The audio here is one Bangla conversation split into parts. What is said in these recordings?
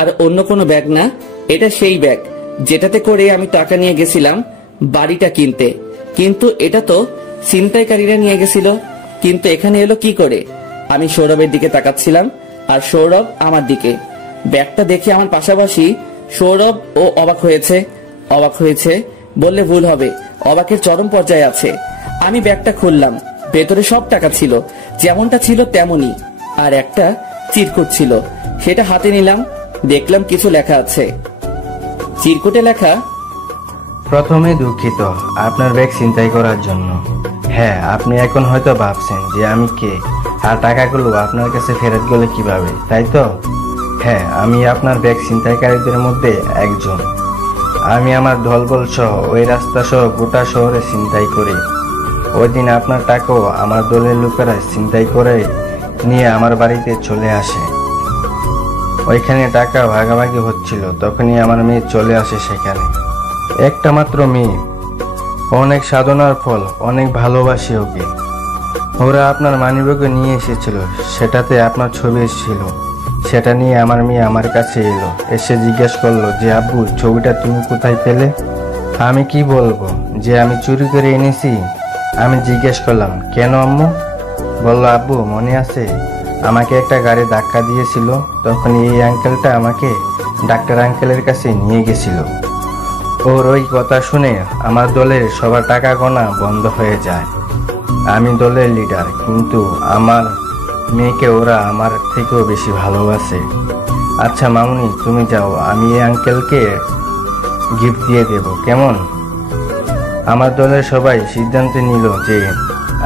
আর অন্য কোনো ব্যাগ না, এটা সেই ব্যাগ যেটাতে করে আমি টাকা নিয়ে গেছিলাম বাড়িটা কিনতে। কিন্তু এটা তো ছিনতাইকারীরা নিয়ে গেছিল, কিন্তু এখানে এলো কি করে? আমি সৌরভের দিকে তাকাচ্ছিলাম আর সৌরভ আমার দিকে। ব্যাগটা দেখে আমার পাশাপাশি সৌরভ ও অবাক হয়েছে বললে ভুল হবে, অবাকের চরম পর্যায়ে আছে। আমি ব্যাগটা খুললাম, ভেতরে সব টাকা ছিল, যেমনটা ছিল তেমনই, আর একটা চিরকুট ছিল। সেটা হাতে নিলাম, দেখলাম কিছু লেখা আছে। চিরকুটে লেখা, প্রথমে দুঃখিত আপনার ব্যাগ ছিনতাই করার জন্য। হ্যাঁ, আপনি এখন হয়তো ভাবছেন যে আমি কে আর টাকাগুলো আপনার কাছে ফেরত গেলে কিভাবে, তাই তো? হ্যাঁ, আমি আপনার ব্যাগ ছিনতাইকারীদের মধ্যে একজন। আমি আমার দলবল সহ ওই রাস্তা সহ গোটা শহরে ছিনতাই করি। ওই দিন আপনার টাকাও আমার দলের লোকেরা ছিনতাই করে নিয়ে আমার বাড়িতে চলে আসে। ওইখানে টাকা ভাগাভাগি হচ্ছিল, তখনই আমার মেয়ে চলে আসে সেখানে। একটা মাত্র মেয়ে, অনেক সাধনার ফল, অনেক ভালোবাসি ওকে। ওরা আপনার মানিব্যাগে নিয়ে এসেছিল, সেটাতে আপনার ছবি ছিল। সেটা নিয়ে আমার মেয়ে আমার কাছে এলো, এসে জিজ্ঞেস করলো যে আব্বু, ছবিটা তুমি কোথায় পেলে? আমি কি বলবো যে আমি চুরি করে এনেছি? আমি জিজ্ঞেস করলাম, কেন আম্মু? বলল, আব্বু মনে আছে আমাকে একটা গাড়ি ধাক্কা দিয়েছিল, তখন এই আঙ্কেলটা আমাকে ডাক্তার আঙ্কেলের কাছে নিয়ে গেছিল। ওর ওই কথা শুনে আমার দলের সবার টাকা গোনা বন্ধ হয়ে যায়। আমি দলের লিডার, কিন্তু আমার মেয়েকে ওরা আমার থেকেও বেশি ভালোবাসে। আচ্ছা মামুনি, তুমি যাও, আমি এই আঙ্কেলকে গিফট দিয়ে দেব, কেমন? আমার দলের সবাই সিদ্ধান্ত নিল যে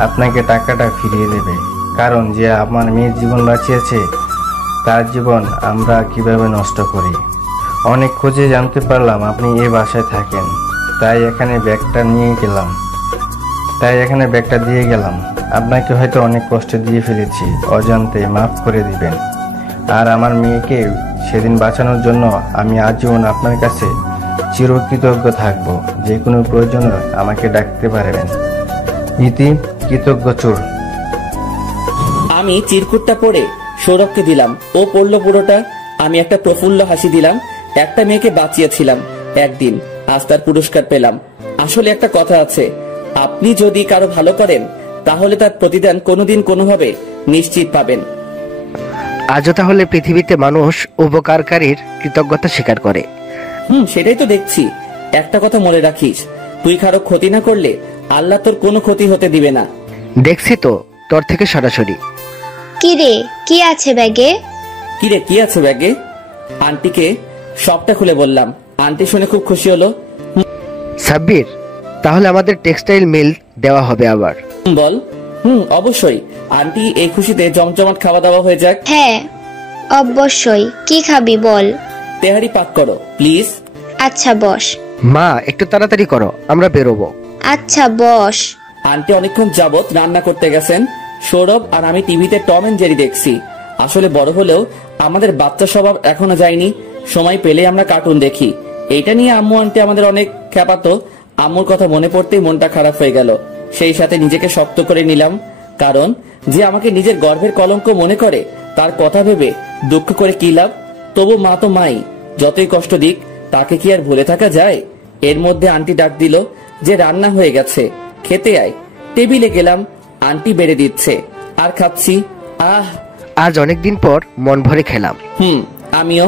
আপনাকে টাকাটা ফিরিয়ে দেবে, কারণ যে আমার মেয়ের জীবন বাঁচিয়েছে তার জীবন আমরা কিভাবে নষ্ট করি। অনেক খোঁজে জানতে পারলাম আপনি এই বাসায় থাকেন, তাই এখানে ব্যাগটা দিয়ে গেলাম। আপনাকে হয়তো অনেক কষ্ট দিয়ে ফেলেছি, অজান্তে মাফ করে দিবেন। আর আমার মেয়েকে সেদিন বাঁচানোর জন্য আমি আজীবন আপনার কাছে চিরকৃতজ্ঞ থাকব। যে কোনো প্রয়োজনে আমাকে ডাকতে পারবেন। ইতি, কৃতজ্ঞ চোর। আমি চিরকুটটা পড়ে সৌরভকে দিলাম, ও পড়লো পুরোটা। আমি একটা প্রফুল্ল হাসি দিলাম। একটা মেয়েকে বাঁচিয়েছিলাম একদিন, আজ তার পুরস্কার পেলাম। আসলে একটা কথা আছে, আপনি যদি কারো ভালো করেন তাহলে তার প্রতিদান কোনোদিন কোনোভাবে নিশ্চিত পাবেন। আজও তাহলে পৃথিবীতে মানুষ উপকারকারীর কৃতজ্ঞতা স্বীকার করে। সেটাই তো দেখছি। একটা কথা মনে রাখিস, তুই কারো ক্ষতি না করলে আল্লাহ তোর কোনো ক্ষতি হতে দিবে না। দেখছি তো তোর থেকে সরাসরি। কিরে, কি আছে ব্যাগে? কি আছে ব্যাগে? আন্টিকে সবটা খুলে বললাম। আন্টি শুনে খুব খুশি হলো। সাব্বির, তাহলে আমাদের টেক্সটাইল মিল দেওয়া হবে আবার। বল। অবশ্যই। আন্টি এই খুশিতে জমজমাট খাওয়া দাওয়া হয়ে যাক। হ্যাঁ অবশ্যই। কি খাবি বল? তেহারি পাক করো প্লিজ। আচ্ছা বস। মা, একটু তাড়াতাড়ি করো, আমরা বেরোবো। আচ্ছা বস। আন্টি অনেকক্ষণ যাবত রান্না করতে গেছেন। সৌরভ আর আমি টিভিতে টম এন্ড জেরি দেখছি। আসলে বড় হলেও আমাদের বাচ্চা স্বভাব এখনো যায়নি। সময় পেলে আমরা কার্টুন দেখি। এইটা নিয়ে আম্মু আন্টি আমাদের অনেক খেপাতো। আম্মুর কথা মনে পড়তেই মনটা খারাপ হয়ে গেল। সেই সাথে নিজেকে শক্ত করে নিলাম, কারণ যে আমাকে নিজের গর্ভের কলঙ্ক মনে করে তার কথা ভেবে দুঃখ করে কি লাভ? তবু মা তো মাই, যতই কষ্ট দিক তাকে কি আর ভুলে থাকা যায়? এর মধ্যে আন্টি ডাক দিল যে রান্না হয়ে গেছে, খেতে আয়। টেবিলে গেলাম, আন্টি বেড়ে দিচ্ছে আর খাচ্ছি। আজ অনেকদিন পর মন ভরে খেলাম। আমিও।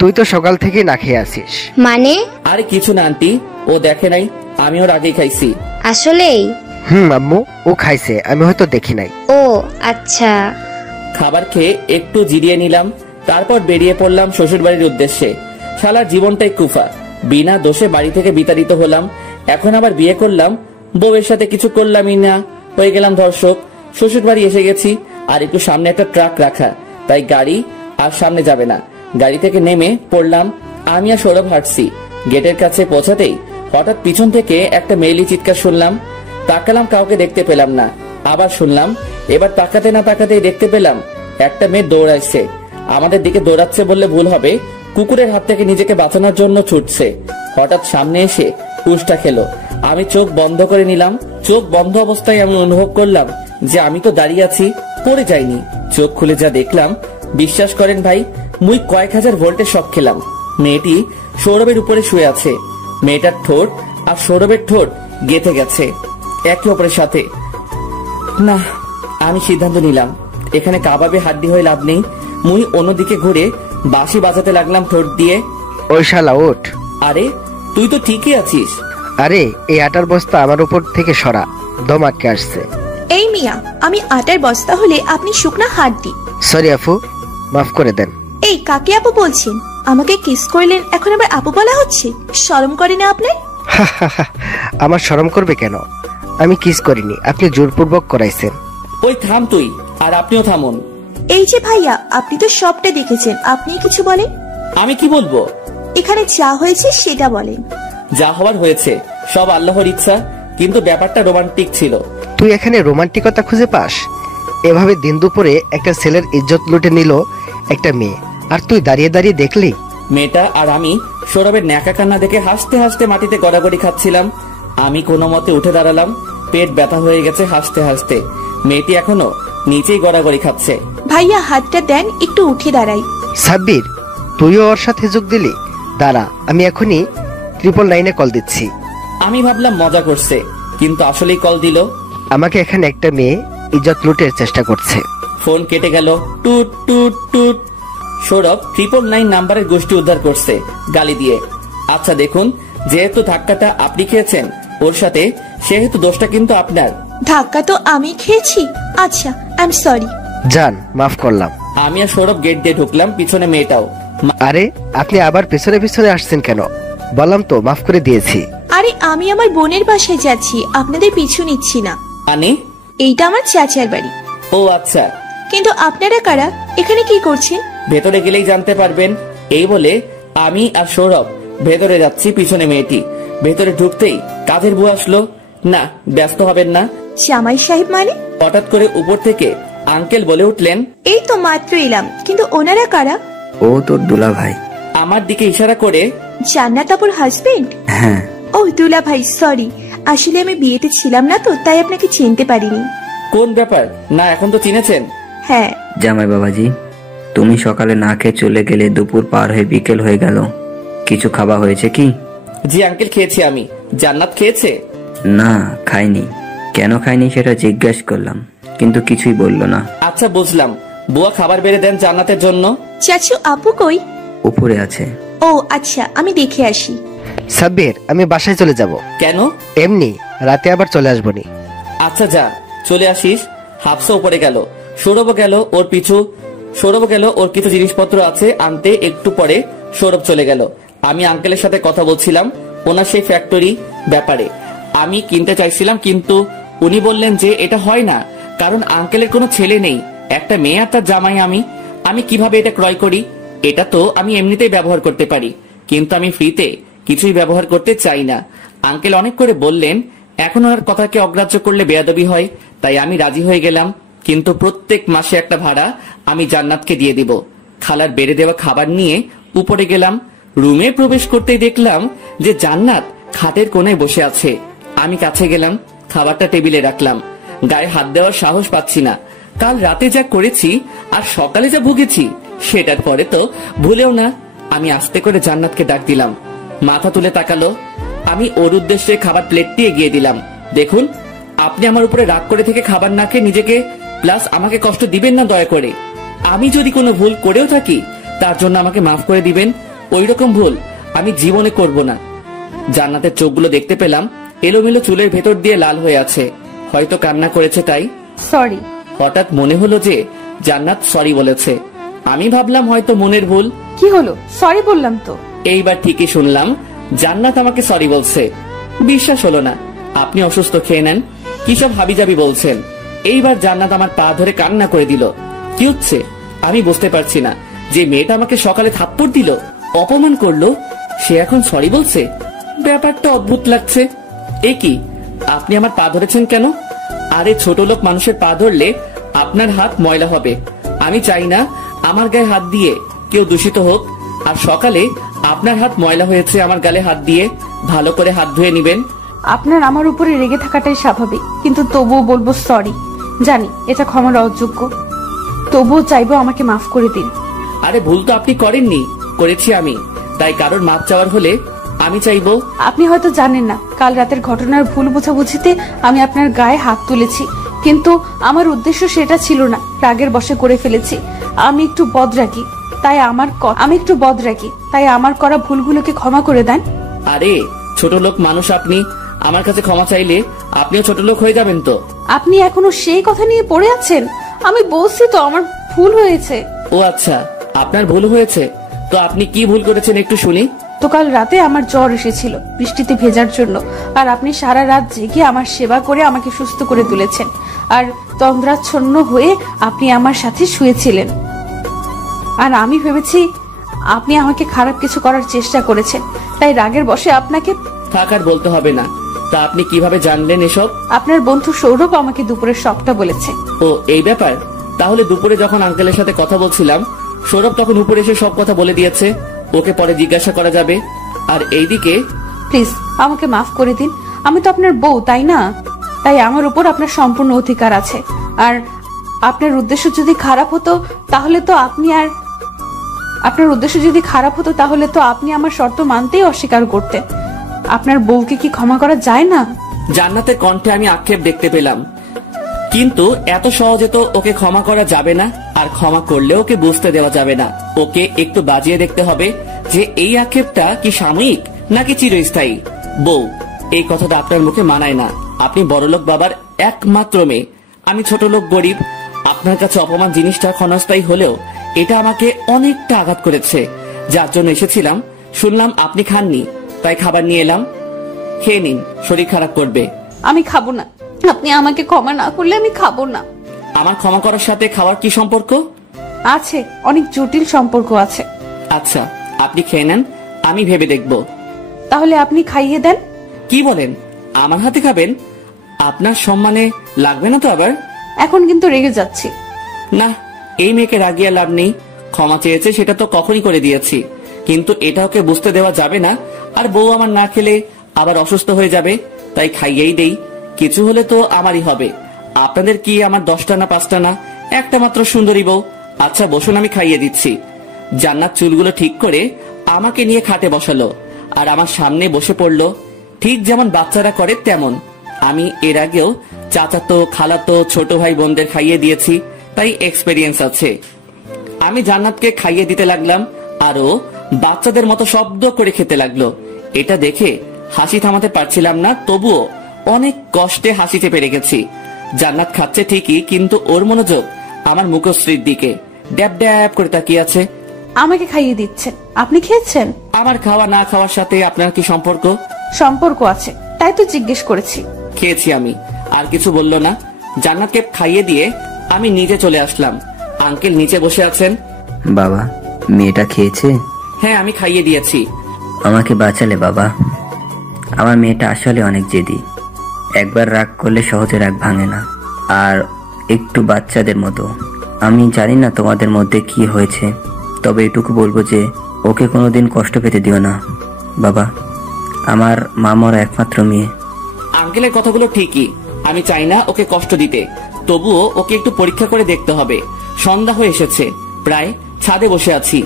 তুই তো সকাল থেকে না খেয়ে আসিস। মানে? আরে কিছু না আন্টি, ও দেখে নাই, আমি ওর আগেই খাইছি। আসলেই? আম্মু, ও খাইছে, আমি হয়তো দেখি নাই। ও আচ্ছা। খাবার খেয়ে একটু জিরিয়ে নিলাম, তারপর বেরিয়ে পড়লাম শ্বশুর বাড়ির উদ্দেশ্যে। শালার জীবনটাই কুফা, বিনা দোষে বাড়ি থেকে বিতাড়িত হলাম। এখন আবার বিয়ে করলাম, বউয়ের সাথে কিছু করলামই না, হয়ে গেলাম ধর্ষক। শ্বশুর বাড়ি এসে গেছি, আর একটু সামনে একটা ট্রাক রাখা, তাই গাড়ি আর সামনে যাবে না। গাড়ি থেকে নেমে পড়লাম। আমি আর সৌরভ হাঁটছি। গেটের কাছে পৌঁছাতেই হঠাৎ পিছন থেকে একটা মেয়েলি চিৎকার শুনলাম। তাকালাম, কাউকে দেখতে পেলাম না। আবার শুনলাম, এবার তাকাতে না তাকাতেই দেখতে পেলাম একটা মেয়ে দৌড়াচ্ছে। আমাদের দিকে দৌড়াচ্ছে বললে ভুল হবে, কুকুরের হাত থেকে নিজেকে বাঁচানোর জন্য ছুটছে। হঠাৎ সামনে এসে কুশটা খেলো। আমি চোখ বন্ধ করে নিলাম। চোখ বন্ধ অবস্থায় আমি অনুভব করলাম যে আমি তো দাঁড়িয়ে আছি, পড়ে যাইনি। চোখ খুলে যা দেখলাম, বিশ্বাস করেন ভাই, মুই কয়েক হাজার ভোল্টের শক খেলাম। মেয়েটি সৌরভের উপরে শুয়ে আছে। মেয়েটার ঠোঁট আর সৌরভের ঠোঁট গেঁথে গেছে একে অপরের সাথে। না, আমি সিদ্ধান্ত নিলাম এখানে কাবাবে হাড্ডি হয়ে লাভ নেই। মুই অন্যদিকে ঘুরে বাঁশি বাজাতে লাগলাম ঠোঁট দিয়ে। ওই শালা ওঠ। আরে তুই তো ঠিকই আছিস। আরে এই আটার বস্তা আমার উপর থেকে সরা, দম আটকে আসছে। এই মিয়া, আমি আটার বস্তা হলে আপনি শুকনা হাড্ডি। সরি আপু, মাফ করে দেন। এই কাকে আপু বলছেন? আমাকে কিস করলেন, এখন আবার আপু বলা হচ্ছে? শরম করে না আপনার? আমার শরম করবে কেন? আমি কিস করিনি, আপনি জোরপূর্বক করাইছেন। ওই থাম তুই, আর আপনিও থামুন। এই যে ভাইয়া, আপনি তো সবটা দেখেছেন, আপনি কিছু বলেন। আমি কি বলবো? এখানে যা হয়েছে সেটা বলেন। যা হওয়ার হয়েছে সব আল্লাহর ইচ্ছা, কিন্তু ব্যাপারটা রোমান্টিক ছিল। তুই এখানে রোমান্টিকতা খুঁজে পাস? এভাবে দিন দুপুরে একটা ছেলের ইজ্জত লুটে নিল একটা মেয়ে, আর তুই দাঁড়িয়ে দাঁড়িয়ে দেখলি? মেয়েটা আর আমি সৌরভের ন্যাকা কান্না দেখে হাসতে হাসতে মাটিতে গড়াগড়ি খাচ্ছিলাম। আমি কোনো মতে উঠে দাঁড়ালাম। পেট ব্যথা হয়ে গেছে হাসতে হাসতে। মেয়েটি এখনো নিচেই গড়াগড়ি খাচ্ছে। ভাইয়া হাতটা দেন, একটু উঠে দাঁড়াই। সাব্বির, তুইও ওর সাথে যোগ দিলি? দাঁড়া, আমি এখনই 999-এ কল দিচ্ছি। আমি ভাবলাম মজা করছে, কিন্তু আসলেই কল দিল। আমাকে এখানে একটা মেয়ে ইজ্জত লুটের চেষ্টা করছে। ফোন কেটে গেল। টুট টুট টুট। সৌরভ 999 নাম্বারের গোষ্ঠী উদ্ধার করছে গালি দিয়ে। আচ্ছা দেখুন, যেহেতু ধাক্কাটা আপনি খেয়েছেন ওর সাথে, সেহেতু দোষটা কিন্তু আপনার। ধাক্কা তো আমি খেয়েছি। আচ্ছা, আই এম সরি। জান, মাফ করলাম। আমি আর সৌরভ গেট দিয়ে ঢুকলাম, পিছনে মেয়েটাও। আরে আপনি আবার পেছনে পেছনে আসছেন কেন? বললাম তো মাফ করে দিয়েছি। আরে আমি আমার বোনের বাসায় যাচ্ছি, আপনাদের পিছু নিচ্ছি না। মানে? এইটা আমার চাচার বাড়ি। ও আচ্ছা। কিন্তু আপনারা কারা? এখানে কি করছেন? ভেতরে গেলেই জানতে পারবেন। এই বলে আমি আর সৌরভ ভেতরে যাচ্ছি, পিছনে মেয়েটি। ভেতরে ঢুকতেই কাজের বুয়া আসলো। না, ব্যস্ত হবেন না। জামাই সাহেব মানে? হঠাৎ করে উপর থেকে আঙ্কেল বলে উঠলেন, এই তো মাত্র এলাম, কিন্তু ওনারা কারা? ও তোর দুলা ভাই। আমার দিকে ইশারা করে। জান্নাত আপুর হাজবেন্ড? হ্যাঁ। ও দুলা ভাই, সরি, আসলে আমি বিয়েতে ছিলাম না তো, তাই আপনাকে চিনতে পারিনি। কোন ব্যাপার? না এখন তো চিনেছেন। হ্যাঁ। জামাই বাবাজি, তুমি সকালে না খেয়ে চলে গেলে, দুপুর পার হয়ে বিকেল হয়ে গেল, কিছু খাওয়া হয়েছে কি? জি আঙ্কেল, খেয়েছি আমি। জান্নাত খেয়েছে? না, খাইনি। কেন খাইনি সেটা জিজ্ঞেস করলাম, কিন্তু কিছুই বললো না। আচ্ছা বুঝলাম, বুয়া খাবার বেড়ে দেন জান্নাতের জন্য। চাচু আপু কই? উপরে আছে। ও আচ্ছা, আমি দেখে আসি। সাব্বির, আমি বাসায় চলে যাব। কেন? এমনি, রাতে আবার চলে আসবনি। আচ্ছা যা, চলে আসিস। হাফসা উপরে গেল, সৌরভও গেল ওর পিছু। সৌরভ গেল, ওর কিছু জিনিসপত্র আছে আনতে। একটু পরে সৌরভ চলে গেল। আমি আঙ্কেলের সাথে কথা বলছিলাম ওনার সেই ফ্যাক্টরি ব্যাপারে। আমি কিনতে চাইছিলাম, কিন্তু উনি বললেন যে এটা হয় না, কারণ আঙ্কেলের কোনো ছেলে নেই, একটা মেয়ে আর তার জামাই আমি কিভাবে এটা ক্রয় করি? এটা তো আমি এমনিতেই ব্যবহার করতে পারি, কিন্তু আমি ফ্রিতে কিছুই ব্যবহার করতে চাই না। আঙ্কেল অনেক করে বললেন, এখন ওনার কথাকে অগ্রাহ্য করলে বেয়াদবি হয়, তাই আমি রাজি হয়ে গেলাম। কিন্তু প্রত্যেক মাসে একটা ভাড়া আমি জান্নাতকে দিয়ে দিব। খালার বেড়ে দেওয়া খাবার নিয়ে উপরে গেলাম। রুমে প্রবেশ করতেই দেখলাম যে জান্নাত খাটের কোণায় বসে আছে। আমি কাছে গেলাম, খাবারটা টেবিলে রাখলাম। গায়ে হাত দেওয়ার সাহস পাচ্ছি না। কাল রাতে যা করেছি আর সকালে যা ভুগেছি, সেটার পরে তো ভুলেও না। আমি আস্তে করে জান্নাতকে ডাক দিলাম। মাথা তুলে তাকালো। আমি ওর উদ্দেশ্যে খাবার প্লেটটি এগিয়ে দিলাম। দেখুন, আপনি আমার উপরে রাগ করে থেকে খাবার না খেয়ে নিজেকে প্লাস আমাকে কষ্ট দিবেন না দয়া করে। আমি যদি কোনো ভুল করেও থাকি, তার জন্য আমাকে মাফ করে দিবেন। ওইরকম ভুল আমি জীবনে করব না। জান্নাতের চোখগুলো দেখতে পেলাম এলোমেলো, চুলের ভেতর দিয়ে লাল হয়ে আছে, হয়তো কান্না করেছে তাই। সরি। হঠাৎ মনে হলো যে জান্নাত সরি বলেছে। আমি ভাবলাম হয়তো মনের ভুল। কি হলো? সরি বললাম তো। এইবার ঠিকই শুনলাম, জান্নাত আমাকে সরি বলছে। বিশ্বাস হলো না। আপনি অসুস্থ, খেয়ে নেন। কি সব হাবিজাবি বলছেন? এইবার জান্নাত আমার পা ধরে কান্না করে দিল। কি হচ্ছে আমি বুঝতে পারছি না। যে মেয়েটা আমাকে সকালে থাপ্পড় দিল, অপমান করলো, সে এখন সরি বলছে। ব্যাপারটা অদ্ভুত লাগছে। এ কি, আপনি আমার পা ধরেছেন কেন? আরে ছোট লোক মানুষের পা ধরলে আপনার হাত ময়লা হবে। আমি চাই না আমার গায়ে হাত দিয়ে কেউ দূষিত হোক। আর সকালে আপনার হাত ময়লা হয়েছে আমার গালে হাত দিয়ে, ভালো করে হাত ধুয়ে নিবেন। আপনার আমার উপরে রেগে থাকাটাই স্বাভাবিক, কিন্তু তবুও বলবো সরি। জানি এটা ক্ষমার অযোগ্য, তবুও চাইবো আমাকে মাফ করে দিন। আরে ভুল তো আপনি করেননি, করেছি আমি। তাই কারোর মাপ চাওয়ার হলে আমি চাইবো। আপনি হয়তো জানেন না, কাল রাতের ঘটনার ভুল বোঝাবুঝিতে আমি আপনার গায়ে হাত তুলেছি, কিন্তু আমার উদ্দেশ্য সেটা ছিল না। রাগের বশে করে ফেলেছি। আমি একটু বদরাগী, তাই আমার করা ভুলগুলোকে ক্ষমা করে দেন। আরে ছোট লোক মানুষ আপনি, আমার কাছে ক্ষমা চাইলে আপনিও ছোট লোক হয়ে যাবেন তো। আপনি এখনো সেই কথা নিয়ে পড়ে আছেন? আমি বলছি তো আমার ভুল হয়েছে। ও আচ্ছা, আপনার ভুল হয়েছে তো আপনি কি ভুল করেছেন একটু শুনি। তো কাল রাতে আমার জ্বর এসেছিল বৃষ্টিতে ভেজার জন্য, আর আপনি সারা রাত জেগে আমার সেবা করে আমাকে সুস্থ করে তুলেছেন, আর তন্দ্রাচ্ছন্ন হয়ে আপনি আমার সাথে শুয়েছিলেন। আর আমি ভেবেছি আপনি আমাকে খারাপ কিছু করার চেষ্টা করেছেন, তাই রাগের বশে আপনাকে। থাক, আর বলতে হবে না। তা আপনি কিভাবে জানলেন এসব? আপনার বন্ধু সৌরভ আমাকে দুপুরে সবটা বলেছে। ও এই ব্যাপার। তাহলে দুপুরে যখন আঙ্কেলের সাথে কথা বলছিলাম, সৌরভ তখন উপরে এসে সব কথা বলে দিয়েছে। ওকে পরে জিজ্ঞাসা করা যাবে। আর এইদিকে প্লিজ আমাকে মাফ করে দিন। আমি তো আপনার বউ, তাই না? তাই আমার উপর আপনার সম্পূর্ণ অধিকার আছে। আর আপনার উদ্দেশ্য যদি খারাপ হতো তাহলে তো আপনি আমার শর্ত মানতেই অস্বীকার করতেন। আপনার বউকে কি ক্ষমা করা যায় না? জান্নাতের কণ্ঠে আমি আক্ষেপ দেখতে পেলাম, কিন্তু এত সহজে তো ওকে ক্ষমা করা যাবে না। আর ক্ষমা করলেও ওকে বুঝতে দেওয়া যাবে না। ওকে একটু বাজিয়ে দেখতে হবে যে এই আক্ষেপটা কি সাময়িক নাকি চিরস্থায়ী। বউ, এই কথাটা আপনার মুখে মানায় না। আপনি বড়লোক বাবার একমাত্র মেয়ে, আমি ছোট লোক গরিব। আপনার কাছে অপমান জিনিসটা ক্ষণস্থায়ী হলেও এটা আমাকে অনেকটা আঘাত করেছে। যার জন্য এসেছিলাম, শুনলাম আপনি খাননি, তাই খাবার নিয়ে এলাম। খেয়ে নিন, শরীর খারাপ করবে। আমি খাবো না। আপনি আমাকে ক্ষমা না করলে আমি খাবো না। আমার ক্ষমা করার সাথে খাওয়ার কি সম্পর্ক? আছে, অনেক জটিল সম্পর্ক আছে। আচ্ছা, আপনি খেয়ে নেন, আমি ভেবে দেখব। তাহলে আপনি খাইয়ে দেন। কি বলেন? আমার হাতে খাবেন? আপনার সম্মানে লাগবে না তো আবার? এখন কিন্তু রেগে যাচ্ছি। না, এই মেয়েকে রাগিয়ে লাভ নেই। ক্ষমা চেয়েছে সেটা তো কখনই করে দিয়েছি, কিন্তু এটা ওকে বুঝতে দেওয়া যাবে না। আর বউ আমার না খেলে আবার অসুস্থ হয়ে যাবে, তাই খাইয়েই দেই। কিছু হলে তো আমারই হবে। আপনাদের কি আমার 10টা না 5টা না, একটা মাত্র সুন্দরী বউ। আচ্ছা বসুন, আমি খাইয়ে দিচ্ছি। জান্নাত চুলগুলো ঠিক করে আমাকে নিয়ে খাটে বসালো আর আমার সামনে বসে পড়লো, ঠিক যেমন বাচ্চারা করে তেমন। আমি এর আগেও চাচাতো, খালাতো, ছোট ভাই বোনদের খাইয়ে দিয়েছি, তাই এক্সপেরিয়েন্স আছে। আমি জান্নাতকে খাইয়ে দিতে লাগলাম, আরো বাচ্চাদের মতো শব্দ করে খেতে লাগলো। এটা দেখে হাসি থামাতে পারছিলাম না, তবুও অনেক কষ্টে হাসি চেপে রেখেছি। জান্নাত খাচ্ছে ঠিকই, কিন্তু ওর মনোযোগ আমার মুখশ্রীর দিকে ড্যাব ড্যাব করে তাকিয়ে আছে। আমাকে খাইয়ে দিচ্ছেন, আপনি খেয়েছেন? আমার খাওয়া না খাওয়ার সাথে আপনার কি সম্পর্ক? সম্পর্ক আছে, তাই তো জিজ্ঞেস করেছি। খেয়েছি আমি। আর কিছু বললো না। জান্নাতকে খাইয়ে দিয়ে আমি নিচে চলে আসলাম। আঙ্কেল নিচে বসে আছেন। বাবা, মেয়েটা খেয়েছে? হ্যাঁ, আমি খাইয়ে দিয়েছি। আমাকে বাঁচালে বাবা। আমার মেয়েটা আসলে অনেক জেদি। একবার রাগ করলে সহজে রাগ ভাঙে না, আর একটু বাচ্চাদের মতো। আমি জানি না তোমাদের মধ্যে কি হয়েছে, তবে এটুকু বলবো যে ওকে কোনোদিন কষ্ট পেতে দিও না বাবা। আমার মা মরা একমাত্র মেয়ে। আঙ্কেলের কথাগুলো ঠিকই, আমি চাই না ওকে কষ্ট দিতে, তবুও ওকে একটু পরীক্ষা করে দেখতে হবে। সন্ধ্যা হয়ে এসেছে, প্রায় ছাদে বসে আছি।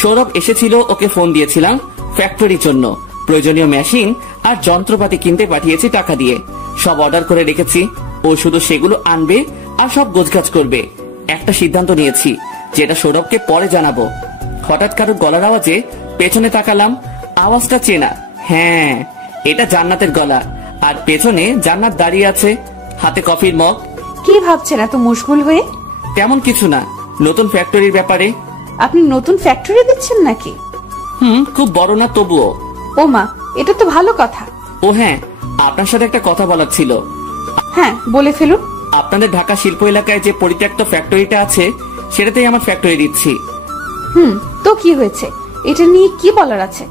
সৌরভ এসেছিল, ওকে ফোন দিয়েছিলাম ফ্যাক্টরির জন্য। প্রয়োজনীয় মেশিন আর যন্ত্রপাতি কিনতে পাঠিয়েছি টাকা দিয়ে। সব অর্ডার করে রেখেছি, ও শুধু সেগুলো আনবে আর সব গোছগাছ করবে। একটা সিদ্ধান্ত নিয়েছি, যেটা সৌরভকে পরে জানাবো। হঠাৎ কারোর গলার আওয়াজে পেছনে তাকালাম। আওয়াজটা চেনা। হ্যাঁ, এটা জান্নাতের গলা। আর পেছনে জান্নাত দাঁড়িয়ে আছে, হাতে কফির মগ। কি ভাবছেন এত মশগুল হয়ে? তেমন কিছু না, নতুন ফ্যাক্টরির ব্যাপারে। আপনি নতুন ফ্যাক্টরি দিচ্ছেন নাকি? খুব বড় না, তবুও। ও মা, এটা তো ভালো কথা। ও হ্যাঁ, আপনার সাথে একটা কথা বলার ছিল। হ্যাঁ, বলে ফেলুন। আপনাদের ঢাকা শিল্প এলাকায় যে পরিত্যক্ত ফ্যাক্টরিটা আছে, সেটাতেই আমার ফ্যাক্টরি দিচ্ছি। তো কি হয়েছে? এটা নিয়ে কি বলার আছে?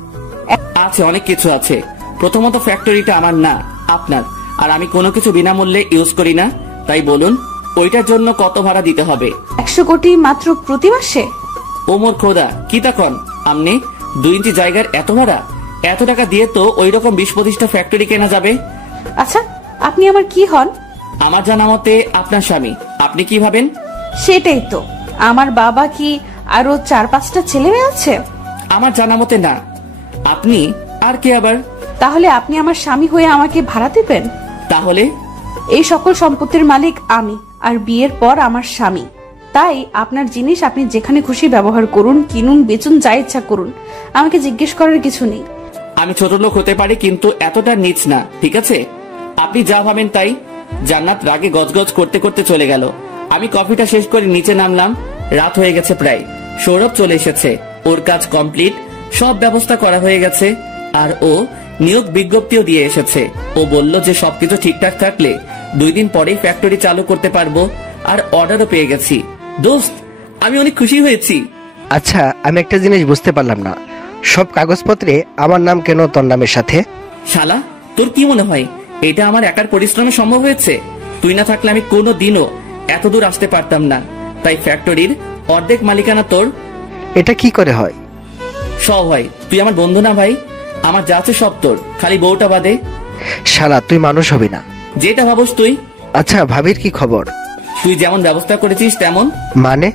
আছে, অনেক কিছু আছে। প্রথমত, ফ্যাক্টরিটা আমার না, আপনার। আর আমি কোনো কিছু বিনামূল্যে ইউজ করি না, তাই বলুন ওইটার জন্য কত ভাড়া দিতে হবে? 100 কোটি মাত্র প্রতি মাসে? ওমর খোদা, কি তখন আমনে 2 ইঞ্চি জায়গার এত ভাড়া? এত টাকা দিয়ে তো ওই রকম 20-25টা ফ্যাক্টরি কেনা যাবে। আচ্ছা, আপনি আমার কি হন? আমার জানা মতে আপনার স্বামী। আপনি কি ভাবেন? সেটাই তো, আমার বাবা কি আরো 4-5টা ছেলে মেয়ে আছে? আমার জানা মতে না। আপনি আর কে আবার? তাহলে আপনি আমার স্বামী হয়ে আমাকে ভাড়া দিবেন? তাহলে এই সকল সম্পত্তির মালিক আমি, আর বিয়ের পর আমার স্বামী। তাই আপনার জিনিস আপনি যেখানে খুশি ব্যবহার করুন, কিনুন, বেচুন, যা ইচ্ছা করুন, আমাকে জিজ্ঞেস করার কিছু নেই। আমি ছোট লোক হতে পারি, কিন্তু এতটা নিচ না, ঠিক আছে? আপনি যা ভাবেন তাই। জান্নাত রাগে গজগজ করতে করতে চলে গেল। আমি কফিটা শেষ করে নিচে নামলাম। রাত হয়ে গেছে প্রায়। সৌরভ চলে এসেছে। ওর কাজ কমপ্লিট, সব ব্যবস্থা করা হয়ে গেছে। আর ও নিয়োগ বিজ্ঞপ্তিও দিয়ে এসেছে। ও বলল যে সবকিছু ঠিকঠাক থাকলে 2 দিন পরেই ফ্যাক্টরি চালু করতে পারবো। আর অর্ডারও পেয়ে গেছি। দোস্ত, আমি অনেক খুশি হয়েছি। আচ্ছা, আমি একটা জিনিস বুঝতে পারলাম না, সব কাগজপত্রে আমার নাম কেন তোর নামের সাথে? শালা, তোর কি মনে হয় এটা আমার একার পরিশ্রমে সম্ভব হয়েছে? তুই না থাকলে আমি কোনো দিনও এত দূর আসতে পারতাম না। তাই ফ্যাক্টরির অর্ধেক মালিকানা তোর। এটা কি করে হয়? সব হয়। তুই আমার বন্ধু না ভাই? আমার যা আছে সব তোর, খালি বউটা বাদে। শালা, তুই মানুষ হবি না। যেটা ভাবস তুই। আচ্ছা, ভাবির কি খবর? তুই যেমন ব্যবস্থা করেছিস তেমন। মানে?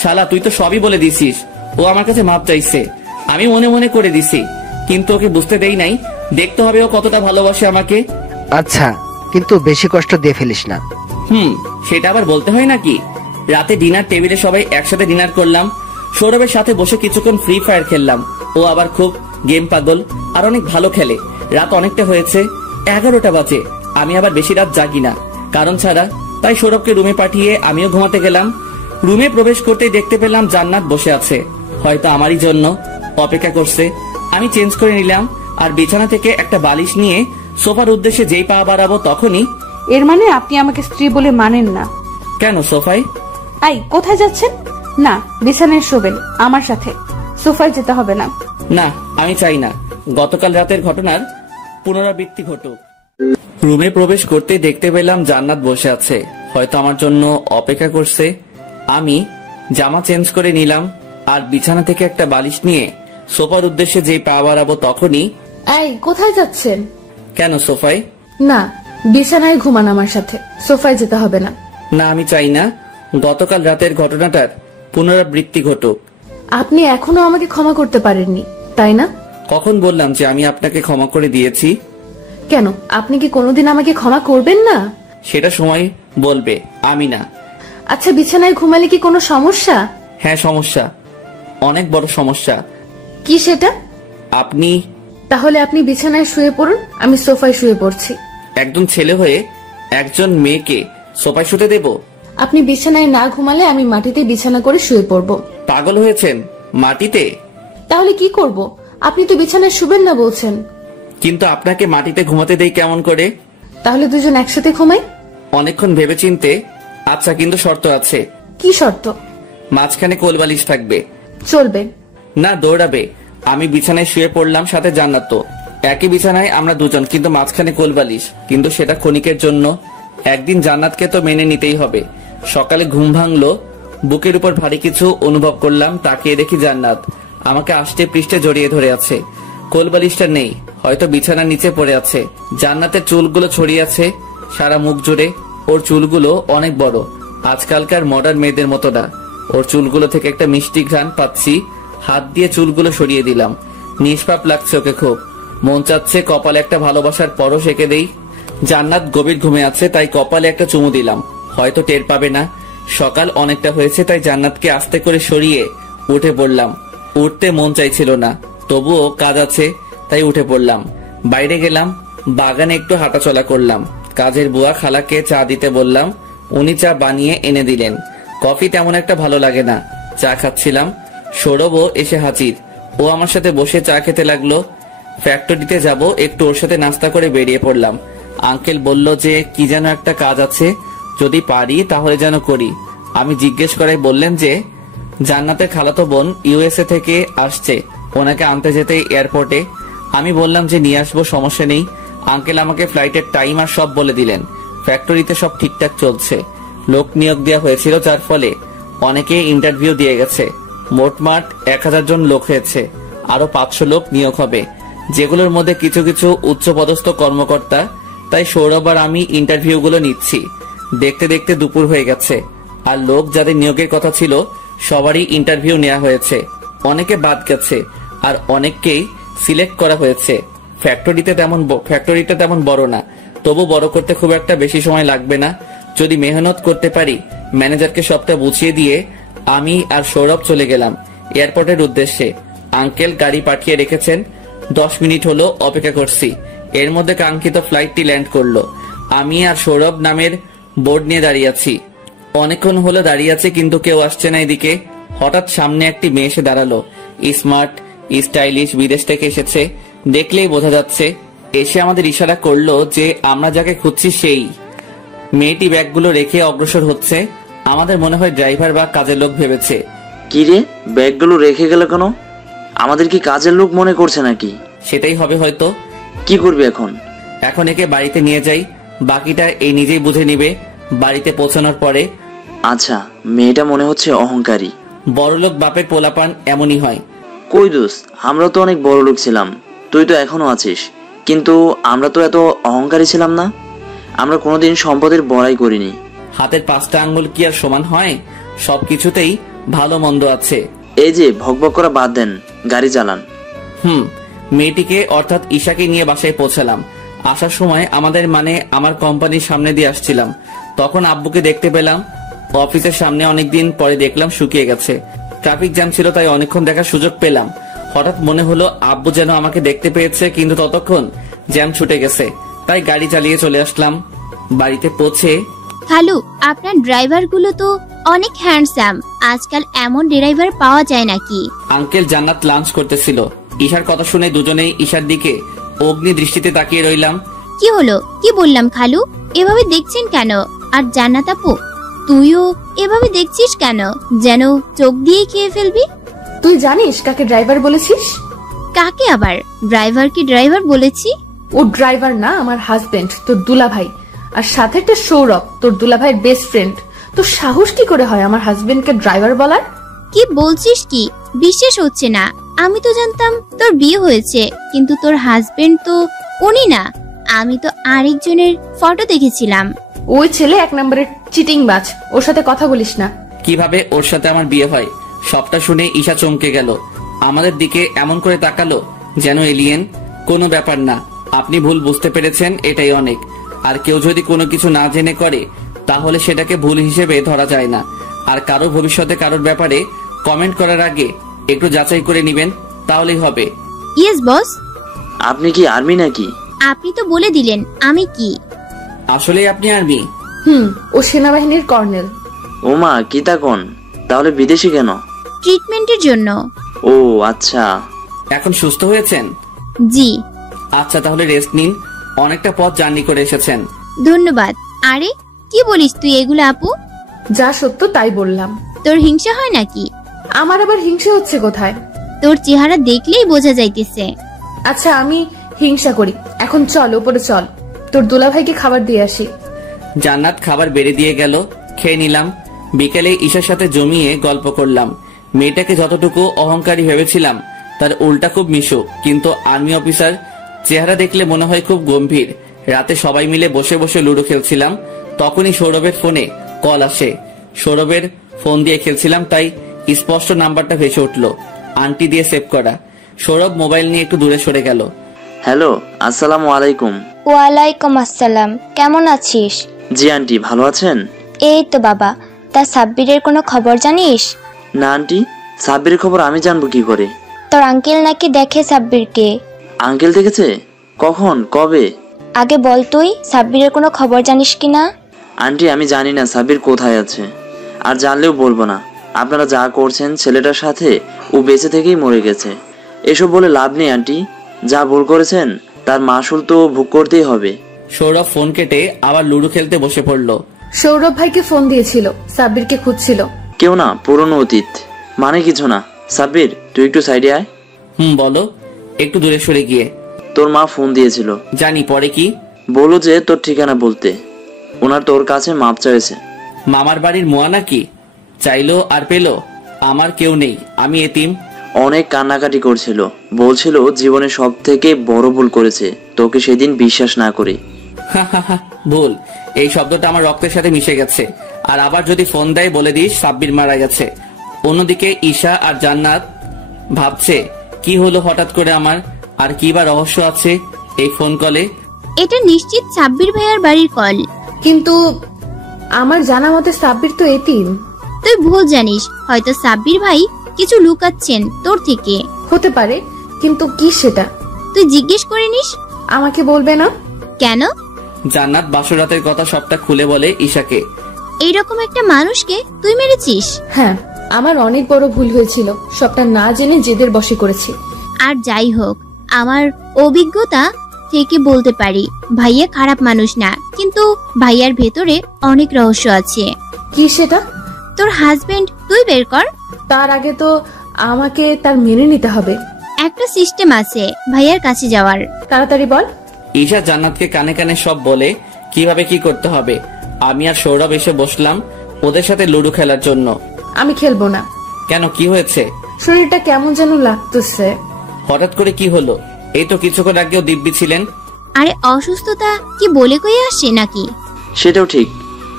শালা, তুই তো সবই বলে দিছিস। ও আমার কাছে মাপ চাইছে, আমি মনে মনে করে দিছি, কিন্তু ওকে বুঝতে দেই নাই। দেখতে হবে ও কতটা ভালোবাসে আমাকে। আচ্ছা, কিন্তু বেশি কষ্ট দিয়ে ফেলিস না। সেটা আবার বলতে হয় নাকি? রাতে ডিনার টেবিলে সবাই একসাথে ডিনার করলাম। সৌরভের সাথে বসে কিছুক্ষণ ফ্রি ফায়ার খেললাম। ও আবার খুব গেম পাগল, আর অনেক ভালো খেলে। রাত অনেকটা হয়েছে, 11টা বাজে। আমি আবার বেশি রাত জাগি না কারণ ছাড়া। তাই সৌরভকে রুমে পাঠিয়ে আমিও ঘুমাতে গেলাম। রুমে প্রবেশ করতেই দেখতে পেলাম জান্নাত বসে আছে, হয়তো আমারই জন্য অপেক্ষা করছে। আমি চেঞ্জ করে নিলাম আর বিছানা থেকে একটা বালিশ নিয়ে সোফার উদ্দেশ্যে যেই পা বাড়াবো তখনই। এর মানে আপনি আমাকে স্ত্রী বলে মানেন না? কেন সোফায়? আই, কোথায় যাচ্ছেন? না, বিছানায় শোবেন আমার সাথে, সোফায় যেতে হবে না। না, আমি চাই না গতকাল রাতের ঘটনার পুনরাবৃত্তি ঘটুক। রুমে প্রবেশ করতে দেখতে পেলাম জান্নাত বসে আছে, হয়তো আমার জন্য অপেক্ষা করছে। আমি জামা চেঞ্জ করে নিলাম আর বিছানা থেকে একটা বালিশ নিয়ে সোফার উদ্দেশ্যে যেই পা বাড়াবো তখনই। আই, কোথায় যাচ্ছেন? কেন সোফায়? না, বিছানায় ঘুমান আমার সাথে, সোফায় যেতে হবে না। না, আমি চাই না গতকাল রাতের ঘটনাটার পুনরাবৃত্তি ঘটুক। আপনি এখনো আমাকে ক্ষমা করতে পারেননি, তাই না? কখন বললাম যে আমি আপনাকে ক্ষমা করে দিয়েছি? কেন, আপনি কি কোনোদিন আমাকে ক্ষমা করবেন না? সেটা সময় বলবে, আমি না। আচ্ছা, বিছানায় ঘুমালে কি কোনো সমস্যা? হ্যাঁ, সমস্যা, অনেক বড় সমস্যা। কি সেটা? আপনি। তাহলে আপনি বিছানায় শুয়ে পড়ুন, আমি সোফায় শুয়ে পড়ছি। একজন ছেলে হয়ে একজন মেয়েকে সোফায় শুতে দেব? আপনি বিছানায় না ঘুমালে আমি মাটিতে বিছানা করে শুয়ে পড়ব। পাগল হয়েছেন? মাটিতে? তাহলে কি করব? আপনি তো বিছানায় শুবেন না বলছেন। কিন্তু আপনাকে মাটিতে ঘুমাতে দেই কেমন করে? তাহলে দুজন একসাথে ঘুমাই। অনেকক্ষণ ভেবেচিন্তে। আচ্ছা, কিন্তু শর্ত আছে। কি শর্ত? মাঝখানে কোলবালিশ থাকবে। চলবে না, দৌড়াবে। আমি বিছানায় শুয়ে পড়লাম, সাথে জান্নাত। একই বিছানায় আমরা দুজন, কিন্তু মাঝখানে কোলবালিশ। কিন্তু সেটা ক্ষণিকের জন্য। একদিন জান্নাতকে তো মেনে নিতেই হবে। সকালে ঘুম ভাঙলো, বুকের উপর ভারী কিছু অনুভব করলাম। তাকিয়ে দেখি জান্নাত আমাকে আষ্টে পৃষ্ঠে জড়িয়ে ধরে আছে। কোলবালিশটা নেই, হয়তো বিছানার নিচে পড়ে আছে। জান্নাতের চুলগুলো ছড়িয়ে আছে সারা মুখ জুড়ে। ওর চুলগুলো অনেক বড়, আজকালকার মডার্ন মেয়েদের মতো না। ওর চুলগুলো থেকে একটা মিষ্টি ঘ্রাণ পাচ্ছি। হাত দিয়ে চুলগুলো সরিয়ে দিলাম। নিষ্পাপ লাগছে ওকে খুব। মন চাচ্ছে কপালে একটা ভালোবাসার পরশ এঁকে দেই। জান্নাত গভীর ঘুমে আছে, তাই কপালে একটা চুমু দিলাম। হয়তো টের পাবে না। সকাল অনেকটা হয়েছে, তাই জান্নাতকে আস্তে করে সরিয়ে উঠে পড়লাম। উঠতে মন চাইছিল না, তবুও কাজ আছে, তাই উঠে পড়লাম। বাইরে গেলাম, বাগানে একটু হাঁটাচলা করলাম। কাজের বুয়া খালাকে চা দিতে বললাম, উনি চা বানিয়ে এনে দিলেন। কফি তেমন একটা ভালো লাগে না। চা খাচ্ছিলাম, সৌরভও এসে হাজির। ও আমার সাথে বসে চা খেতে লাগলো। ফ্যাক্টরিতে যাব, একটু ওর সাথে নাস্তা করে বেরিয়ে পড়লাম। আঙ্কেল বলল যে কি যেন একটা কাজ আছে, যদি পারি তাহলে যেন করি। আমি জিজ্ঞেস করাই বললেন যে জান্নাতের খালাতো বোন ইউএসএ থেকে আসছে, ওনাকে আনতে যেতে এয়ারপোর্টে। আমি বললাম যে নিয়ে আসবো, সমস্যা নেই। আঙ্কেল আমাকে ফ্লাইটের টাইম আর সব বলে দিলেন। ফ্যাক্টরিতে সব ঠিকঠাক চলছে। লোক নিয়োগ দেওয়া হয়েছিল, যার ফলে অনেকে ইন্টারভিউ দিয়ে গেছে। মোটমাট 1000 জন লোক হয়েছে, আরো 500 লোক নিয়োগ হবে, যেগুলোর মধ্যে কিছু কিছু উচ্চপদস্থ কর্মকর্তা। তাই সৌরভ আর আমি ইন্টারভিউ গুলো নিচ্ছি। দেখতে দেখতে দুপুর হয়ে গেছে, আর লোক যাদের নিয়োগের কথা ছিল সবারই ইন্টারভিউ নেওয়া হয়েছে, অনেকে বাদ গেছে আর অনেককেই সিলেক্ট করা হয়েছে। ফ্যাক্টরিটা তেমন বড় না, তবু বড় করতে খুব একটা বেশি সময় লাগবে না যদি মেহনত করতে পারি। ম্যানেজারকে সবটা বুঝিয়ে দিয়ে আমি আর সৌরভ চলে গেলাম এয়ারপোর্টের উদ্দেশ্যে। আঙ্কেল গাড়ি পাঠিয়ে রেখেছেন, 10 মিনিট হলো অপেক্ষা করছি। এর মধ্যে কাঙ্ক্ষিত ফ্লাইটটি ল্যান্ড করলো। আমি আর সৌরভ নামের বোর্ড নিয়ে দাঁড়িয়ে আছি। অনেকক্ষণ হলো দাঁড়িয়ে আছে কিন্তু কেউ আসছে না এদিকে। হঠাৎ সামনে একটি মেয়ে এসে দাঁড়ালো, স্মার্ট স্টাইলিশ, বিদেশ থেকে এসেছে, দেখলেই বোঝা যাচ্ছে। এসে আমাদের ইশারা করলো যে আমরা যাকে খুঁজছি সেই। মেয়েটি ব্যাগগুলো রেখে অগ্রসর হচ্ছে। আমাদের মনে হয় ড্রাইভার বা কাজের লোক ভেবেছে। কি রে, ব্যাগগুলো রেখে গেল কেন? আমাদের কি কাজের লোক মনে করছে নাকি? সেটাই হবে হয়তো। কি করবি এখন? এখন একে বাড়িতে নিয়ে যাই, বাকিটা এই নিজেই বুঝে নিবে বাড়িতে পৌঁছানোর পরে। আচ্ছা, মেয়েটা মনে হচ্ছে অহংকারী। বড়লোক বাপের পোলাপান এমনই হয়। কই দোষ, আমরা তো অনেক বড় লোক ছিলাম, তুই তো এখনো আছিস, কিন্তু আমরা তো এত অহংকারী ছিলাম না। আমরা কোনোদিন সম্পদের বড়াই করিনি। হাতের 5টা আঙ্গুল কি আর সমান হয়? সবকিছুতেই ভালো মন্দ আছে। এই যে ভকভক করা বাদ দেন, গাড়ি চালান। মেয়েটিকে অর্থাৎ ঈশাকে নিয়ে বাসায় পৌঁছালাম। আসার সময় আমার কোম্পানির সামনে দিয়ে আসছিলাম, তখন আব্বুকে দেখতে পেলাম। অফিসের সামনে অনেকদিন পরে দেখলাম শুকিয়ে গেছে। ট্রাফিক জ্যাম ছিল তাই অনেকক্ষণ দেখার সুযোগ পেলাম। হঠাৎ মনে হলো আব্বু যেন আমাকে দেখতে পেয়েছে, কিন্তু ততক্ষণ জ্যাম ছুটে গেছে, তাই গাড়ি চালিয়ে চলে আসলাম। বাড়িতে পৌঁছে, খালু, আপনার ড্রাইভার গুলো তো অনেক হ্যান্ডসাম, আজকাল এমন ড্রাইভার পাওয়া যায় নাকি? আঙ্কেল জান্নাত লাঞ্চ করতেছিল। ঈশার কথা শুনে দুজনেই ঈশার দিকে অগ্নি দৃষ্টিতে তাকিয়ে রইলাম। কি হলো? কি বললাম খালু, এভাবে দেখছেন কেন? আর জান্নাত আপু, তুইও এভাবে দেখছিস কেন? যেন চোখ দিয়ে খেয়ে ফেলবি। তুই জানিস কাকে ড্রাইভার বলেছিস? কাকে আবার? ড্রাইভারকে ড্রাইভার বলেছি? ও ড্রাইভার না, আমার হাজবেন্ড, তোর দুলাভাই। আর সাথে একটা সৌরভ, তোর দুলাভাইয়ের বেস্ট ফ্রেন্ড। তোর সাহস কি করে হয় আমার হাজবেন্ডকে ড্রাইভার বলার? কি বলছিস কি? বিশ্বাস হচ্ছে না। আমি তো জানতাম তোর বিয়ে হয়েছে, কিন্তু তোর হাজবেন্ড তো উনি না। আমি তো আরেকজনের ফটো দেখেছিলাম। ওই ছেলে 1 নম্বরের চিটিং বাজ, ওর সাথে কথা বলিস না। কিভাবে ওর সাথে আমার বিয়ে হয়? সবটা শুনে ঈশা চমকে গেল। আমাদের দিকে এমন করে তাকালো যেন এলিয়েন। কোনো ব্যাপার না, আপনি ভুল বুঝতে পেরেছেন, এটাই অনেক। আর কেউ যদি কোনো কিছু না জেনে করে তাহলে সেটাকে ভুল হিসেবে ধরা যায় না। আর কারো ভবিষ্যতে কারোর ব্যাপারে কমেন্ট করার আগে একটু যাচাই করে নেবেন, তাহলেই হবে। Yes boss. আপনি কি আর্মি নাকি? আপনি তো বলে দিলেন আমি কি। আসলে আপনি আর্মি? ও সেনাবাহিনীর কর্নেল। ওমা, কি তা কোন? তাহলে বিদেশি কেন? ট্রিটমেন্টের জন্য। ও আচ্ছা। এখন সুস্থ হয়েছেন? জি। আচ্ছা, তাহলে রেস্ট নিন, অনেকটা পথ জার্নি করে এসেছেন। ধন্যবাদ। আরে কি বলিস তুই এগুলো আপু? যা সত্য তাই বললাম। তোর হিংসা হয় নাকি? আমার আবার হিংসা হচ্ছে কোথায়? তোর চেহারা দেখলেই বোঝা যাইতেছে। আচ্ছা, আমি হিংসা করি? এখন চল উপরে চল, তোর দুলাভাইকে খাবার দিয়ে আসি। জান্নাত খাবার বেড়ে দিয়ে গেল, খেয়ে নিলাম। বিকেলে ঈশার সাথে জমিয়ে গল্প করলাম। মেয়েটাকে যতটুকু অহংকারী ভেবেছিলাম তার উল্টা খুব মিশুক, কিন্তু আর্মি অফিসার। চেহারা দেখলে মনে হয় খুব গম্ভীর। রাতে সবাই মিলে বসে বসে লুডো খেলছিলাম, তখনই সৌরভের ফোনে কল আসে। সৌরভের ফোন দিয়ে খেলছিলাম তাই স্পষ্ট নাম্বারটা ভেসে উঠলো, আন্টি দিয়ে সেভ করা। সৌরভ মোবাইল নিয়ে একটু দূরে সরে গেল। হ্যালো, আসসালামু আলাইকুম। ওয়ালাইকুম আসসালাম, কেমন আছিস? জি আন্টি, ভালো আছেন? এই তো বাবা, তা সাব্বিরের কোনো খবর জানিস? না আন্টি, সাব্বিরের খবর আমি জানবো কি করে? তোর আঙ্কেল নাকি দেখে সাব্বিরকে। আঙ্কেল দেখেছে? কখন, কবে? আগে বল তুই, সাব্বিরের কোনো খবর জানিস কিনা? আন্টি, আমি জানি না সাব্বির কোথায় আছে, আর জানলেও বলবো না। আপনারা যা করছেন ছেলেটার সাথে, ও বেঁচে থেকেই মরে গেছে। এসব বলে লাভ নেই আন্টি, যা ভুল করেছেন তার মাসুল তো ভোগ করতেই হবে। সৌরভ ফোন কেটে আবার লুডো খেলতে বসে পড়লো। সৌরভ ভাইকে ফোন দিয়েছিল, সাব্বিরকে খুঁজছিল। কেউ না, পুরনো অতীত, মানে কিছু না। সাব্বির, তুই একটু সাইডে আয়। বলো। একটু দূরে সরে গিয়ে। তোর মা ফোন দিয়েছিল। জানি, পরে কি? বলো যে তোর ঠিকানা বলতে, ওনার তোর কাছে মাপ চাইছে। মামার বাড়ির মোয়া নাকি? চাইলো আর পেলো? আমার কেউ নেই, আমি এতিম। অনেক কান্নাকাটি করছিল, বলছিল জীবনে সব থেকে বড় ভুল করেছে তোকে সেদিন বিশ্বাস না করে। ভুল, এই শব্দটা আমার রক্তের সাথে মিশে গেছে। আর আবার যদি ফোন দেয় বলে দিস সাব্বির মারা গেছে। অন্যদিকে ঈশা আর জান্নাত ভাবছে কি হলো হঠাৎ করে আমার, আর কি বা রহস্য আছে এই ফোন কলে। এটা নিশ্চিত সাব্বির ভাইয়ার বাড়ির কল। কিন্তু আমার জানা মতে সাব্বির তো এতিম। তুই ভুল জানিস, হয়তো সাব্বির ভাই কিছু লুকাচ্ছেন তোর থেকে। হতে পারে, কিন্তু কি সেটা তুই জিজ্ঞেস করে নিস। আমাকে বলবে না কেন? জান্নাত বাসরাতের কথা সবটা খুলে বলে ঈশাকে। এইরকম একটা মানুষকে তুই মেরেছিস? হ্যাঁ, আমার অনেক বড় ভুল হয়েছিল, সবটা না জেনে জেদের বশে করেছি। আর যাই হোক, আমার অভিজ্ঞতা থেকে বলতে পারি ভাইয়া খারাপ মানুষ না, কিন্তু ভাইয়ার ভেতরে অনেক রহস্য আছে। কি সেটা? তোর হাজবেন্ড তুই বের কর। তার আগে তো আমাকে তার মেনে নিতে হবে। একটা সিস্টেম আছে ভাইয়ার কাছে যাওয়ার। তাড়াতাড়ি বল। ঈশা জান্নাতকে কানে কানে সব বলে কিভাবে কি করতে হবে। আমি আর সৌরভ এসে বসলাম ওদের সাথে লুডো খেলার জন্য। আমি খেলবো না। কেন, কি হয়েছে? শরীরটা কেমন যেন লাগতেছে। হঠাৎ করে কি হলো? এই তো কিছুক্ষণ আগেও দিব্যি ছিলেন। আরে অসুস্থতা কি বলে কয়ে আসছে নাকি? সেটাও ঠিক,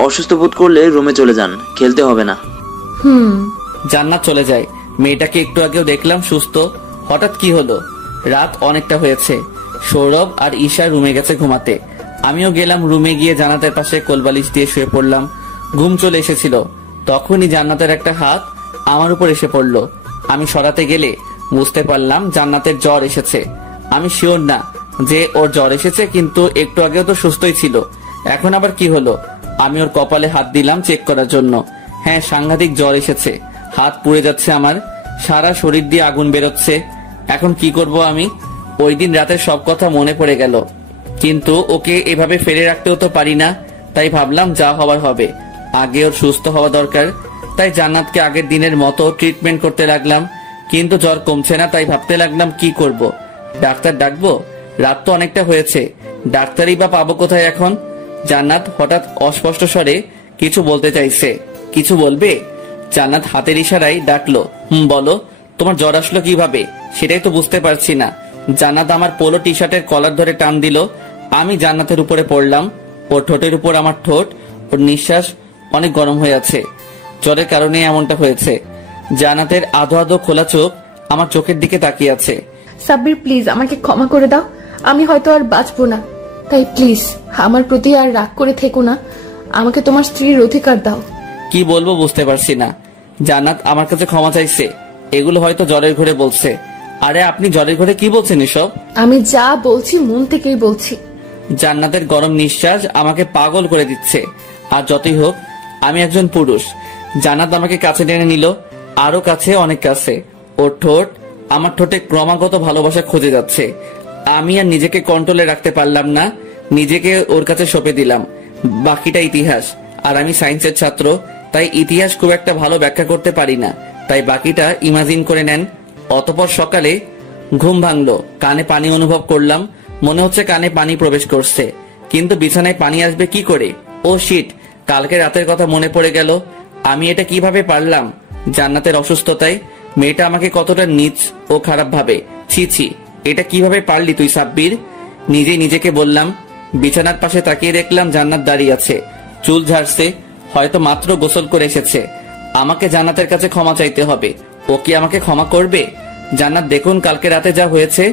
অসুস্থ বোধ করলে রুমে চলে যান, খেলতে হবে না। জান্নাত চলে যায়। মেয়েটাকে একটু আগেও দেখলাম সুস্থ, হঠাৎ কি হলো? রাত অনেকটা হয়েছে। সৌরভ আর ঈশা রুমে গেছে ঘুমাতে। আমিও গেলাম রুমে, গিয়ে জান্নাতের পাশে কোলবালিশ দিয়ে শুয়ে পড়লাম। ঘুম চলে এসেছিল, তখনই জান্নাতের একটা হাত আমার উপর এসে পড়লো। আমি সরাতে গেলে বুঝতে পারলাম জান্নাতের জ্বর এসেছে। আমি শিওর না যে ওর জ্বর এসেছে, কিন্তু একটু আগেও তো সুস্থই ছিল, এখন আবার কি হলো? আমি ওর কপালে হাত দিলাম চেক করার জন্য। হ্যাঁ, সাংঘাতিক জ্বর এসেছে, হাত পুড়ে যাচ্ছে, আমার সারা শরীর দিয়ে আগুন বেরোচ্ছে। এখন কি করব আমি? ওই দিন রাতের সব কথা মনে পড়ে গেল, কিন্তু ওকে এভাবে ফেলে রাখতেও তো পারি না। তাই ভাবলাম যা হবার হবে, আগে ওর সুস্থ হওয়া দরকার। তাই জান্নাতকে আগের দিনের মতো ট্রিটমেন্ট করতে লাগলাম, কিন্তু জ্বর কমছে না। তাই ভাবতে লাগলাম কি করব, ডাক্তার ডাকবো? রাত তো অনেকটা হয়েছে, ডাক্তারই বা পাবো কোথায় এখন? জান্নাত হঠাৎ অস্পষ্ট স্বরে কিছু বলতে চাইছে। কিছু বলবে? জান্নাত হাতের ইশারায় ডাকলো, বলো। তোমার জ্বর আসলো কিভাবে সেটাই তো বুঝতে পারছি না। জান্নাত আমার পোলো টি শার্টের কলার ধরে টান দিল। আমি জান্নাতের উপরে পড়লাম, ওর ঠোঁটের উপর আমার ঠোঁট। ওর নিঃশ্বাস অনেক গরম হয়ে আছে, জ্বরের কারণে এমনটা হয়েছে। জান্নাতের আধো আধো খোলা চোখ আমার চোখের দিকে তাকিয়ে আছে। সাব্বির, প্লিজ আমাকে ক্ষমা করে দাও, আমি হয়তো আর বাঁচবো না। তাই প্লিজ আমার প্রতি আর রাগ করে থেকো না, আমাকে তোমার স্ত্রীর অধিকার দাও। কি বলবো বুঝতে পারছি না। জান্নাত আমার কাছে ক্ষমা চাইছে, এগুলো হয়তো জ্বরের ঘরে বলছে। আরে আপনি জ্বরের ঘরে কি বলছেন এসব? আমি যা বলছি মন থেকেই বলছি। জান্নাতের গরম নিঃশ্বাস আমাকে পাগল করে দিচ্ছে। আর যতই হোক আমি একজন পুরুষ। জান্নাত আমাকে কাছে টেনে নিল, আরো কাছে, অনেক কাছে। ওর ঠোঁট আমার ঠোঁটে ক্রমাগত ভালোবাসা খুঁজে যাচ্ছে। আমি আর নিজেকে কন্ট্রোলে রাখতে পারলাম না, নিজেকে ওর কাছে সঁপে দিলাম। বাকিটা ইতিহাস। আর আমি সায়েন্সের ছাত্র, তাই ইতিহাস খুব একটা ভালো ব্যাখ্যা করতে পারি না, তাই বাকিটা ইমাজিন করে নেন। অতঃপর সকালে ঘুম ভাঙলো, কানে পানি অনুভব করলাম, মনে হচ্ছে কানে পানি প্রবেশ করছে, কিন্তু বিছানায় পানি আসবে কি করে? ও শিট, কালকে রাতের কথা মনে পড়ে গেল। আমি এটা কিভাবে পারলাম? জান্নাতের অসুস্থতায় মেয়েটা আমাকে কতটা নীচ ও খারাপ ভাবে। ছি ছি, এটা কিভাবে পারলি তুই সাব্বির? নিজেই নিজেকে বললাম। বিছানার পাশে তাকিয়ে দেখলাম জান্নাত দাঁড়িয়ে আছে, চুল ঝাড়ছে, হয়তো মাত্র গোসল করে এসেছে। আমাকে জান্নাতের কাছে ক্ষমা চাইতে হবে। ও কি আমাকে ক্ষমা করবে? জান্নাত, দেখুন কালকে রাতে যা হয়েছে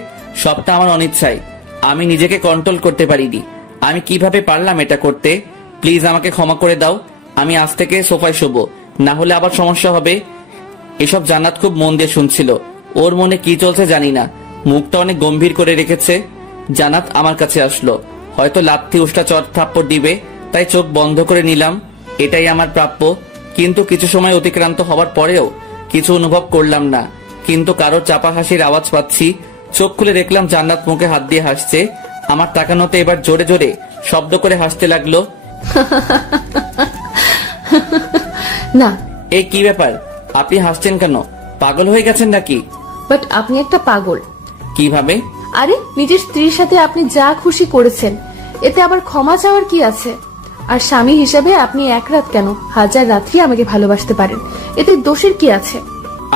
সবটা আমার অনিচ্ছায়, আমি নিজেকে কন্ট্রোল করতে পারিনি। আমি কিভাবে পারলাম এটা করতে? প্লিজ আমাকে ক্ষমা করে দাও। আমি আজ থেকে সোফায় শোবো, না হলে আবার সমস্যা হবে। এসব জান্নাত খুব মন দিয়ে শুনছিল, ওর মনে কি চলছে জানি না, মুখটা অনেক গম্ভীর করে রেখেছে। জান্নাত আমার কাছে আসলো, হয়তো লাথি উষ্টা চট থাপ্পড় দিবে, তাই চোখ বন্ধ করে নিলাম। এটাই আমার প্রাপ্য। কিন্তু কিছু সময় অতিক্রান্ত হওয়ার পরেও কিছু অনুভব করলাম না, কিন্তু কারোর চাপা হাসির আওয়াজ পাচ্ছি। চোখ খুলে দেখলাম জান্নাত মুখে হাত দিয়ে হাসছে। আমার তাকানোতে এবার জোরে জোরে শব্দ করে হাসতে লাগলো। না, এই কি ব্যাপার? আপনি হাসছেন কেন? পাগল হয়ে গেছেন নাকি? বাট আপনি একটা পাগল। কিভাবে? আরে, নিজের স্ত্রীর সাথে আপনি যা খুশি করেছেন, এতে আবার ক্ষমা চাওয়ার কি আছে? আর স্বামী হিসেবে আপনি এক রাত কেন, হাজার রাত্রি আমাকে ভালোবাসতে পারেন, এতে দোষের কি আছে?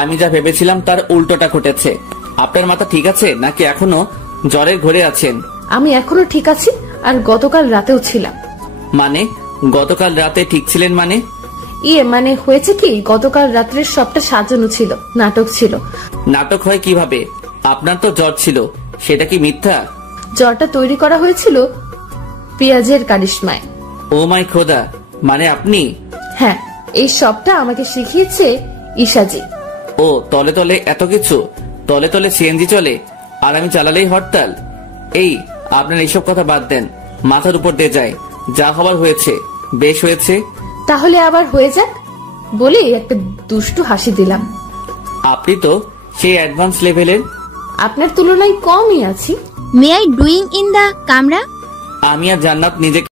আমি যা ভেবেছিলাম তার উল্টোটা ঘটেছে। আপনার মাথা ঠিক আছে নাকি এখনো জ্বরের ঘরে আছেন? আমি এখনো ঠিক আছি, আর গতকাল রাতেও ছিলাম। মানে গতকাল রাতে ঠিক ছিলেন মানে? মানে হয়েছে কি, গতকাল রাত্রের সবটা সাজানো ছিল, নাটক ছিল। নাটক হয় কিভাবে? আপনার তো জ্বর ছিল, সেটা কি মিথ্যা? জ্বরটা তৈরি করা হয়েছিল পেঁয়াজের কারিশমায়। ও মাই খোদা, মানে আপনি? হ্যাঁ, এই সবটা আমাকে শিখিয়েছে ঈশাজি। ও তলে তলে এত কিছু? তলে তলে সিএনজি চলে আর আমি চালালেই হরতাল? এই আপনার এইসব কথা বাদ দেন, মাথার উপর দিয়ে যায়। যা হবার হয়েছে, বেশ হয়েছে। তাহলে আবার হয়ে যাক বলে একটা দুষ্টু হাসি দিলাম। আপনি তো সেই অ্যাডভান্স লেভেলের। আপনার তুলনায় কমই আছি। May I doing in the কামরা? আমি আর জান্নাত নিজেকে